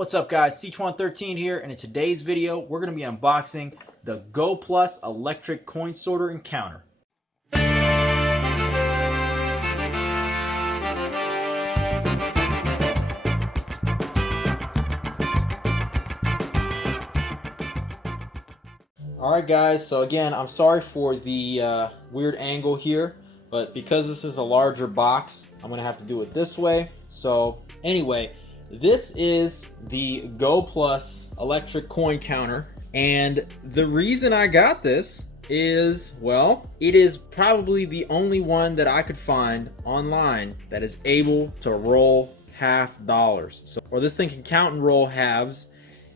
What's up guys, Seach113 here, and in today's video we're going to be unboxing the Go Plus electric coin sorter and counter. Alright guys, so again, I'm sorry for the weird angle here, but because this is a larger box, I'm going to have to do it this way. So anyway, this is the Go Plus electric coin counter, and the reason I got this is, well, it is probably the only one that I could find online that is able to roll half dollars. So, or this thing can count and roll halves,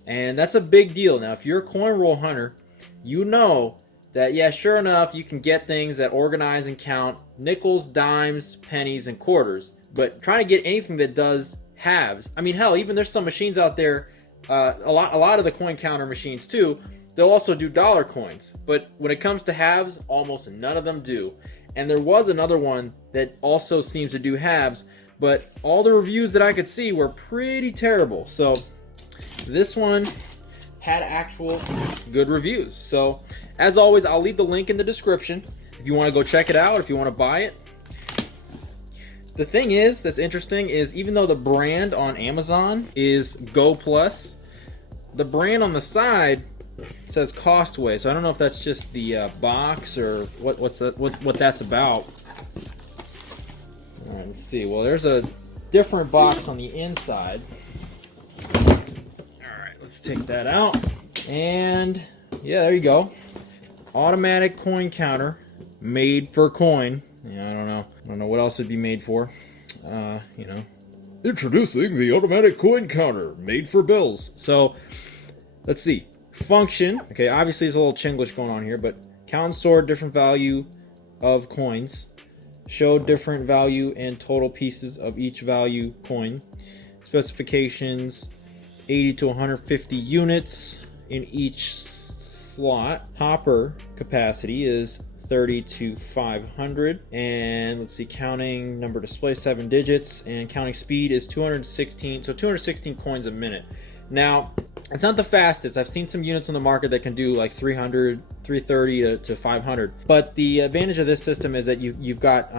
and that's a big deal. Now, if you're a coin roll hunter, you know that, yeah, sure enough, you can get things that organize and count nickels, dimes, pennies, and quarters, but trying to get anything that does halves. I mean, hell, even there's some machines out there, a lot of the coin counter machines too, they'll also do dollar coins, but when it comes to halves, almost none of them do. And there was another one that also seems to do halves, but all the reviews that I could see were pretty terrible. So this one had actual good reviews. So as always, I'll leave the link in the description if you want to go check it out, if you want to buy it. The thing is, that's interesting, is even though the brand on Amazon is Go Plus, the brand on the side says Costway. So I don't know if that's just the box or what that's about. All right, let's see. Well, there's a different box on the inside. All right, let's take that out. And yeah, there you go. Automatic coin counter, made for coin. Yeah, I don't know what else it'd be made for. You know, introducing the automatic coin counter, made for bills. So let's see. Function. Okay, obviously there's a little Chinglish going on here, but count and sort different value of coins. Show different value and total pieces of each value coin. Specifications: 80 to 150 units in each slot. Hopper capacity is 30 to 500, and let's see, counting number display 7 digits, and counting speed is 216, so 216 coins a minute. Now, it's not the fastest. I've seen some units on the market that can do like 300, 330 to 500, but the advantage of this system is that you get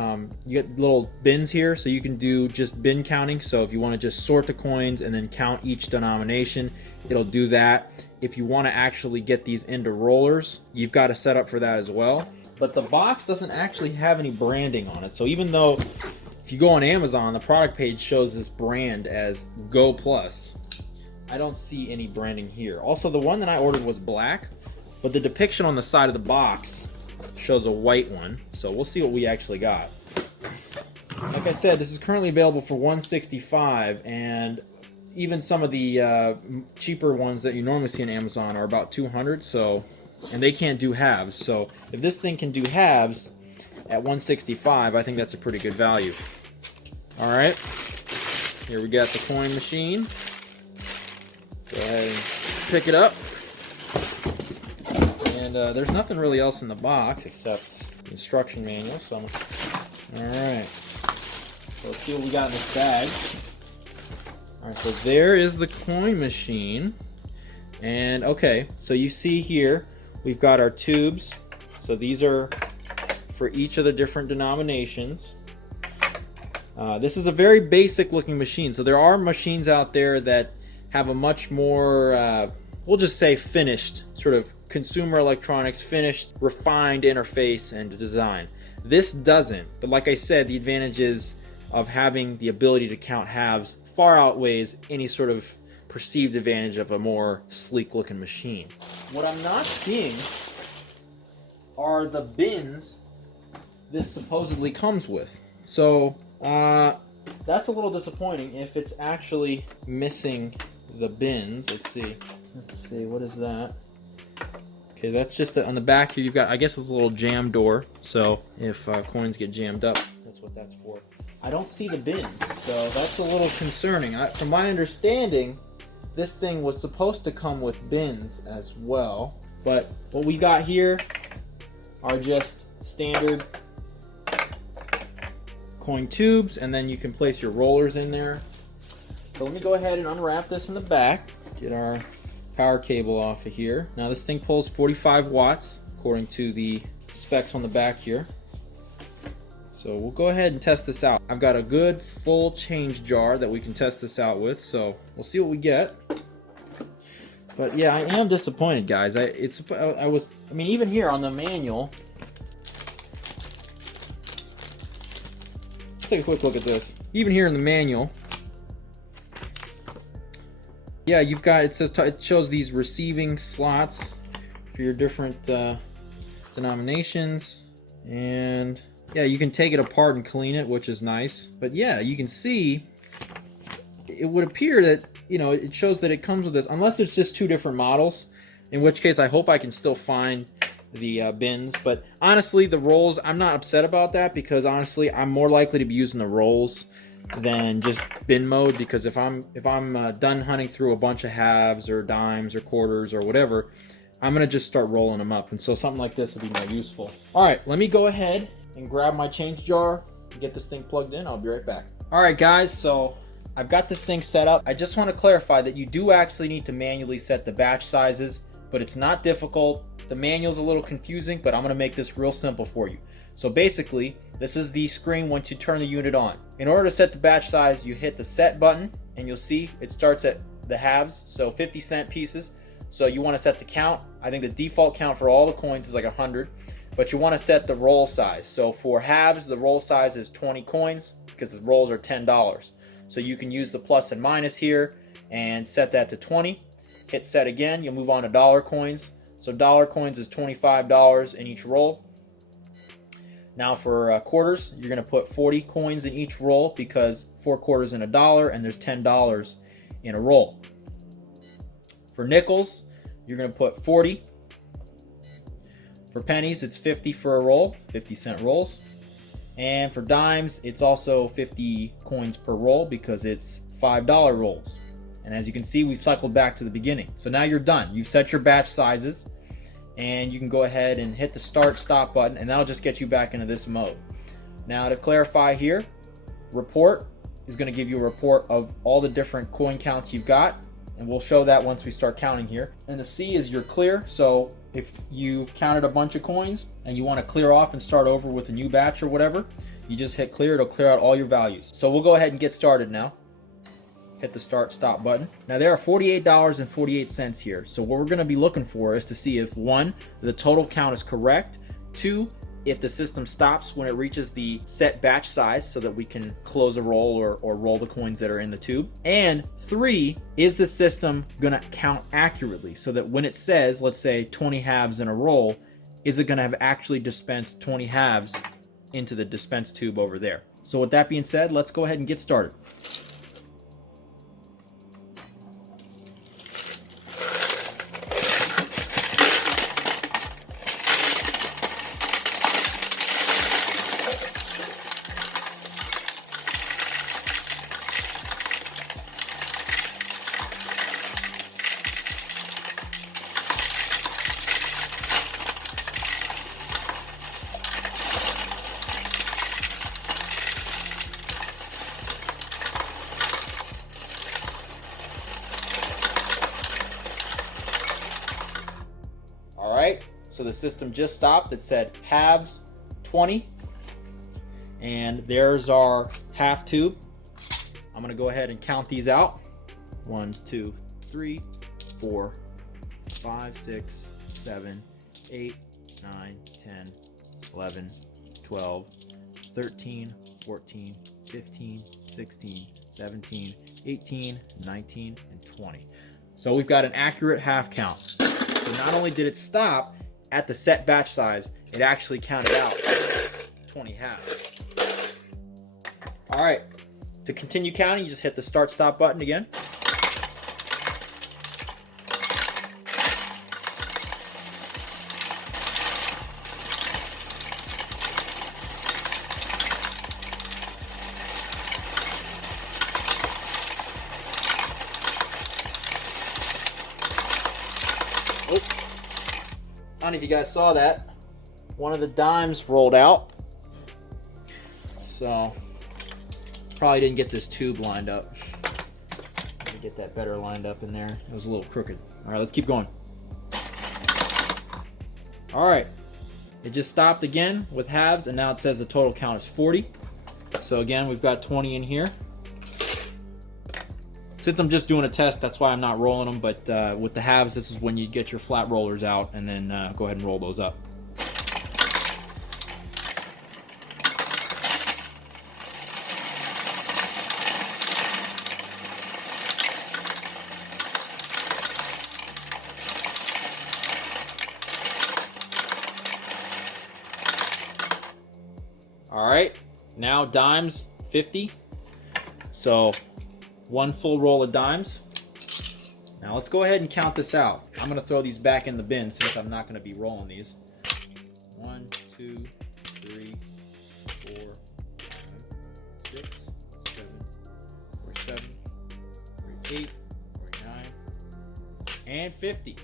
little bins here, so you can do just bin counting. So if you want to just sort the coins and then count each denomination, it'll do that. If you want to actually get these into rollers, you've got to set up for that as well. But the box doesn't actually have any branding on it. So even though if you go on Amazon, the product page shows this brand as Go Plus, I don't see any branding here. Also, the one that I ordered was black, but the depiction on the side of the box shows a white one. So we'll see what we actually got. Like I said, this is currently available for $165, and even some of the cheaper ones that you normally see on Amazon are about $200. So, and they can't do halves. So if this thing can do halves at $165, I think that's a pretty good value. All right, here we got the coin machine. Go ahead and pick it up. And there's nothing really else in the box except the instruction manual. So, all right. So let's see what we got in this bag. All right, so there is the coin machine. And okay, so you see here, we've got our tubes. So these are for each of the different denominations. This is a very basic looking machine. So there are machines out there that have a much more, we'll just say finished, sort of consumer electronics, finished, refined interface and design. This doesn't, but like I said, the advantages of having the ability to count halves far outweighs any sort of perceived advantage of a more sleek looking machine. What I'm not seeing are the bins this supposedly comes with. So that's a little disappointing if it's actually missing the bins. Let's see, what is that? Okay, that's just on the back here. You've got, I guess it's a little jam door, so if coins get jammed up, that's what that's for. I don't see the bins, so that's a little concerning. From my understanding, this thing was supposed to come with bins as well, but what we got here are just standard coin tubes, and then you can place your rollers in there. So let me go ahead and unwrap this in the back. Get our power cable off of here. Now this thing pulls 45 watts according to the specs on the back here. So we'll go ahead and test this out. I've got a good full change jar that we can test this out with, so we'll see what we get. But yeah, I am disappointed, guys. I mean, even here on the manual, let's take a quick look at this. Even here in the manual, yeah, you've got, it shows these receiving slots for your different denominations, and yeah, you can take it apart and clean it, which is nice. But yeah, you can see it would appear that, you know, it shows that it comes with this, unless it's just two different models, in which case I hope I can still find the bins. But honestly, the rolls, I'm not upset about that, because honestly I'm more likely to be using the rolls than just bin mode, because if I'm done hunting through a bunch of halves or dimes or quarters or whatever, I'm gonna just start rolling them up, and so something like this would be more useful. All right, let me go ahead and grab my change jar and get this thing plugged in. I'll be right back. All right, guys, so I've got this thing set up. I just want to clarify that you do actually need to manually set the batch sizes, but it's not difficult. The manual's a little confusing, but I'm going to make this real simple for you. So basically, this is the screen once you turn the unit on. In order to set the batch size, you hit the set button, and you'll see it starts at the halves, so 50-cent pieces. So you want to set the count. I think the default count for all the coins is like 100, but you want to set the roll size. So for halves, the roll size is 20 coins, because the rolls are $10. So you can use the plus and minus here and set that to 20. Hit set again, you'll move on to dollar coins. So dollar coins is $25 in each roll. Now for quarters, you're going to put 40 coins in each roll, because 4 quarters in $1 and there's $10 in a roll. For nickels, you're going to put 40. For pennies, it's 50 for a roll, 50-cent rolls. And for dimes, it's also 50 coins per roll, because it's $5 rolls. And as you can see, we've cycled back to the beginning. So now you're done. You've set your batch sizes, and you can go ahead and hit the start stop button, and that'll just get you back into this mode. Now to clarify here, report is going to give you a report of all the different coin counts you've got, and we'll show that once we start counting here. And the C is your clear. So if you've counted a bunch of coins and you want to clear off and start over with a new batch or whatever, you just hit clear. It'll clear out all your values. So we'll go ahead and get started now. Hit the start stop button. Now there are $48.48 here. So what we're going to be looking for is to see if 1, the total count is correct, 2, if the system stops when it reaches the set batch size so that we can close a roll or roll the coins that are in the tube, and 3, is the system going to count accurately, so that when it says, let's say 20 halves in a roll, is it going to have actually dispensed 20 halves into the dispense tube over there. So with that being said, let's go ahead and get started. Alright, so the system just stopped. It said halves 20, and there's our half tube. I'm going to go ahead and count these out. 1, 2, 3, 4, 5, 6, 7, 8, 9, 10, 11, 12, 13, 14, 15, 16, 17, 18, 19, and 20. So we've got an accurate half count. So not only did it stop at the set batch size, it actually counted out 20 halves. All right, to continue counting, you just hit the start stop button again. I don't know if you guys saw that. One of the dimes rolled out. So, probably didn't get this tube lined up. get that better lined up in there. It was a little crooked. All right, let's keep going. All right, it just stopped again with halves, and now it says the total count is 40. So again, we've got 20 in here. Since I'm just doing a test, that's why I'm not rolling them, but with the halves, this is when you get your flat rollers out and then go ahead and roll those up. All right, now dimes, 50. So 1 full roll of dimes. Now let's go ahead and count this out. I'm gonna throw these back in the bin since I'm not gonna be rolling these. 1, 2, 3, 4, 5, 6, 7, 47, 48, 49, and 50.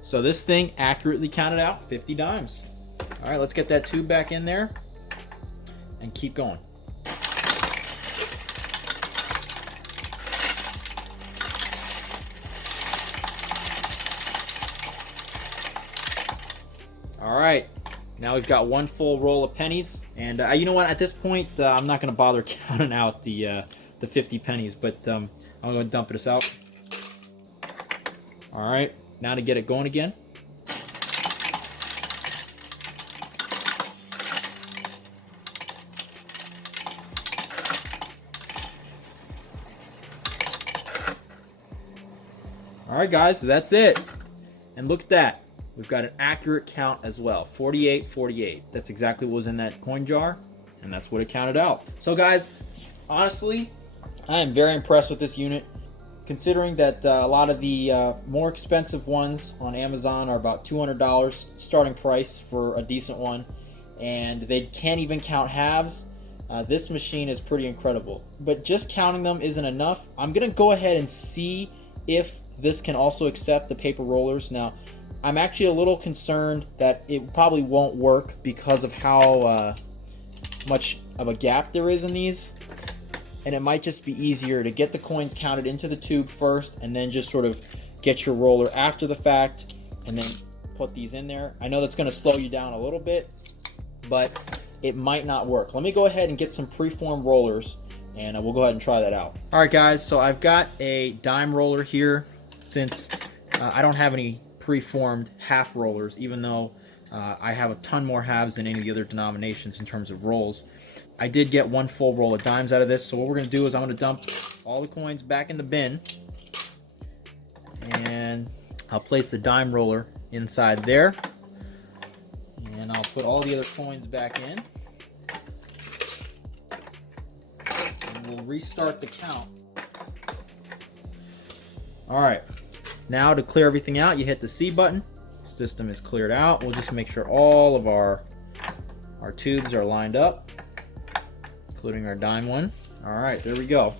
So this thing accurately counted out 50 dimes. All right, let's get that tube back in there and keep going. All right, now we've got 1 full roll of pennies, and you know what? At this point, I'm not going to bother counting out the 50 pennies, but I'm going to dump this out. All right, now to get it going again. All right, guys, so that's it. And look at that. We've got an accurate count as well. 48, 48. That's exactly what was in that coin jar, and that's what it counted out. So, guys, honestly, I am very impressed with this unit, considering that a lot of the more expensive ones on Amazon are about $200 starting price for a decent one, and they can't even count halves. This machine is pretty incredible. But just counting them isn't enough. I'm going to go ahead and see if this can also accept the paper rollers. Now, I'm actually a little concerned that it probably won't work because of how much of a gap there is in these. And it might just be easier to get the coins counted into the tube first and then just sort of get your roller after the fact and then put these in there. I know that's going to slow you down a little bit, but it might not work. Let me go ahead and get some preformed rollers, and we'll go ahead and try that out. All right, guys, so I've got a dime roller here since I don't have any preformed half rollers, even though I have a ton more halves than any of the other denominations in terms of rolls. I did get 1 full roll of dimes out of this, so what we're going to do is I'm going to dump all the coins back in the bin, and I'll place the dime roller inside there, and I'll put all the other coins back in, and we'll restart the count. Alright, now to clear everything out, you hit the C button. System is cleared out. We'll just make sure all of our tubes are lined up, including our dime one. All right, there we go.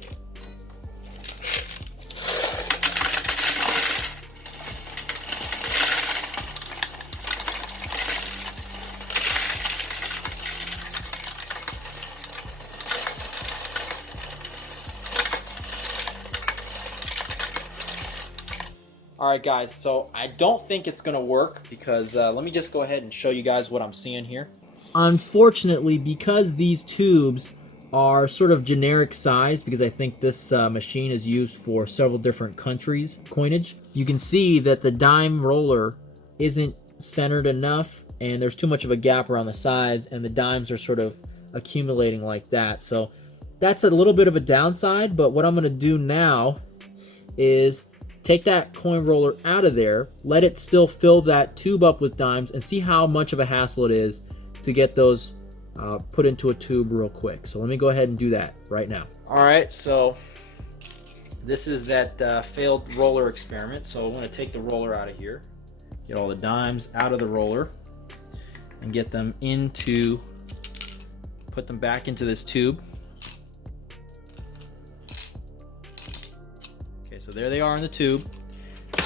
All right, guys, so I don't think it's going to work because let me just go ahead and show you guys what I'm seeing here. Unfortunately, because these tubes are sort of generic sized, because I think this machine is used for several different countries' coinage, you can see that the dime roller isn't centered enough and there's too much of a gap around the sides and the dimes are sort of accumulating like that. So that's a little bit of a downside, but what I'm going to do now is take that coin roller out of there, let it still fill that tube up with dimes, and see how much of a hassle it is to get those put into a tube real quick. So let me go ahead and do that right now. All right, so this is that failed roller experiment. So I'm going to take the roller out of here, get all the dimes out of the roller, and get them into, put them back into this tube. Okay, so there they are in the tube,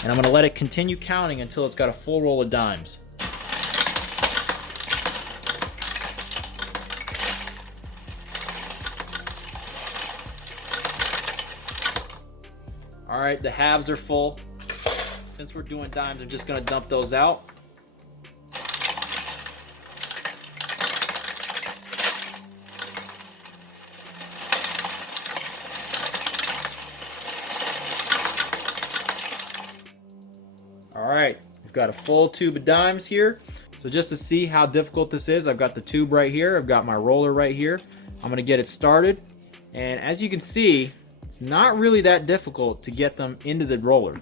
and I'm going to let it continue counting until it's got a full roll of dimes. All right, the halves are full. Since we're doing dimes, I'm just gonna dump those out. All right, we've got a full tube of dimes here. So just to see how difficult this is, I've got the tube right here. I've got my roller right here. I'm gonna get it started. And as you can see, it's not really that difficult to get them into the roller.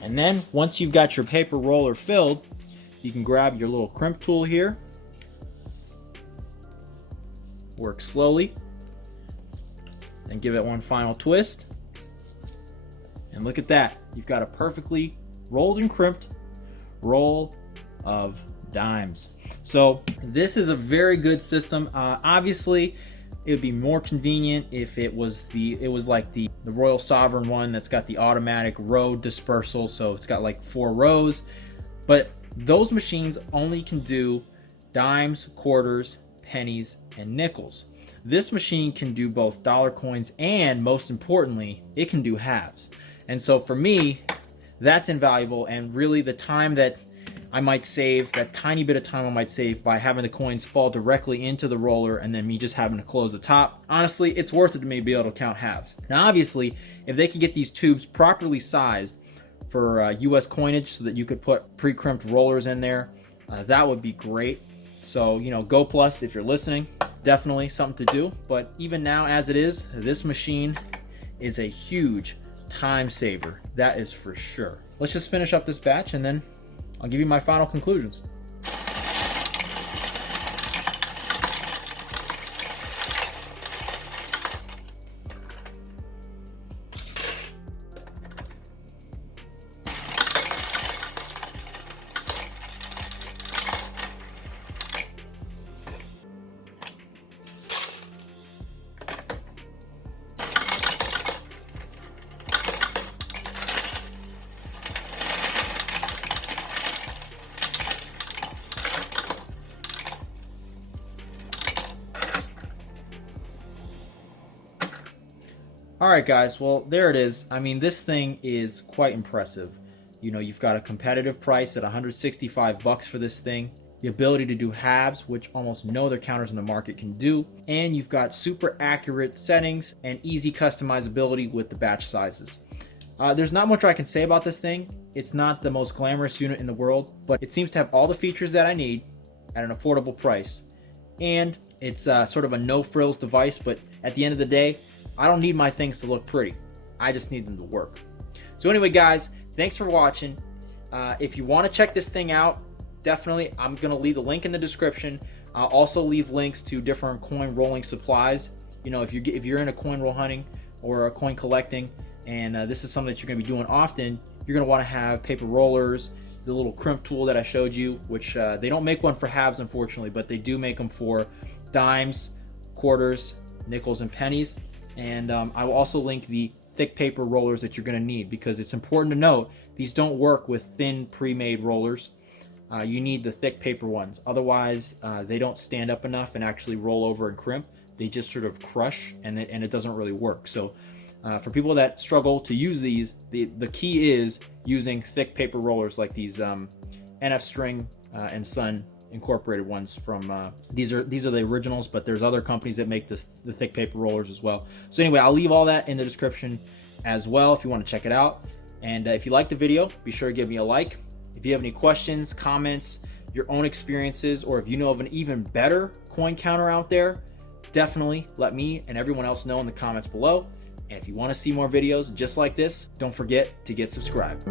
And then once you've got your paper roller filled, you can grab your little crimp tool here. Work slowly. And give it one final twist. And look at that. You've got a perfectly rolled and crimped roll of dimes. So this is a very good system. Obviously, it would be more convenient if it was like the Royal Sovereign one that's got the automatic row dispersal, so it's got like 4 rows. But those machines only can do dimes, quarters, pennies, and nickels. This machine can do both dollar coins and, most importantly, it can do halves. And so for me, that's invaluable, and really the time that I might save, that tiny bit of time I might save by having the coins fall directly into the roller and then me just having to close the top, honestly, it's worth it to me to be able to count halves. Now obviously, if they could get these tubes properly sized for US coinage so that you could put pre-crimped rollers in there, that would be great. So, you know, Go Plus, if you're listening, definitely something to do. But even now as it is, this machine is a huge time saver, that is for sure. Let's just finish up this batch and then I'll give you my final conclusions. Alright guys, well there it is. I mean, this thing is quite impressive. You know, you've got a competitive price at $165 for this thing, the ability to do halves, which almost no other counters in the market can do, and you've got super accurate settings and easy customizability with the batch sizes. There's not much I can say about this thing. It's not the most glamorous unit in the world, but it seems to have all the features that I need at an affordable price. And it's sort of a no-frills device, but at the end of the day, I don't need my things to look pretty. I just need them to work. So anyway, guys, thanks for watching. If you want to check this thing out, definitely, I'm going to leave the link in the description. I'll also leave links to different coin rolling supplies. You know, if you're into coin roll hunting or coin collecting, and this is something that you're going to be doing often, you're going to want to have paper rollers, the little crimp tool that I showed you, which they don't make one for halves, unfortunately, but they do make them for dimes, quarters, nickels, and pennies. And I will also link the thick paper rollers that you're going to need, because it's important to note these don't work with thin pre-made rollers. You need the thick paper ones, otherwise they don't stand up enough and actually roll over and crimp. They just sort of crush, and it doesn't really work. So for people that struggle to use these, the key is using thick paper rollers like these NF String and Son Incorporated ones from these are the originals, but there's other companies that make the thick paper rollers as well. So anyway, I'll leave all that in the description as well if you want to check it out. And if you like the video, be sure to give me a like. If you have any questions, comments, your own experiences, or if you know of an even better coin counter out there, definitely let me and everyone else know in the comments below. And if you want to see more videos just like this, don't forget to get subscribed.